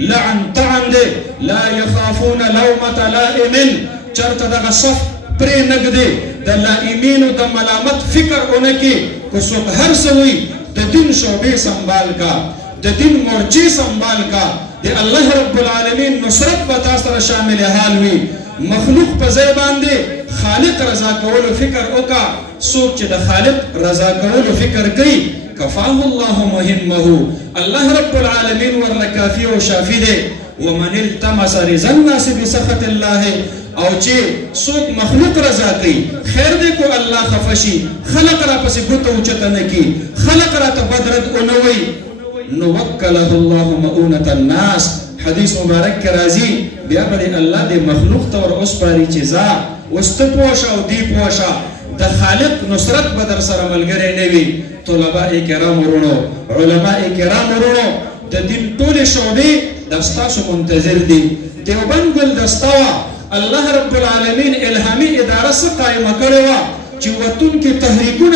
لعن طعن دے لا يخافون لومة لائم چرتا دا صف پری نگدے دا لائمین دا ملامت فکر انکی کسوک ہر سوئی دا دن شعبے سنبال کا دا دن مرچی سنبال کا دا اللہ رب العالمین نصرت بتاستر شامل حال ہوئی مخلوق پا زیبان دے خالق رضا کولو فکر اکا سوک چی دا خالق رضا کولو فکر کئی کفاہ اللہ مہمہو اللہ رب العالمین ورکافی و شافی دے ومن التمس رضا الناس بسخط اللہ او چی سوک مخلوق رضا کئی خیر دے کو اللہ خفشی خلق را پسی گتو چتنکی خلق را تبدرد انوی نوکلہ اللہ مؤونت الناس حدیث مبارک کے راضی بیا بڑی اللہ دے مخلوق تور اس پاری چیزا وست پوشا و دی پوشا دا خالق نصرت بدر سر ملگرے نوی طلباء کرام رونو علماء کرام رونو دا دن طول شعبی دستاسو منتظر دی دیوبند گل دستاوا اللہ رب العالمین الہامی ادارہ سے قائم کروا چی وطن کی تحریکون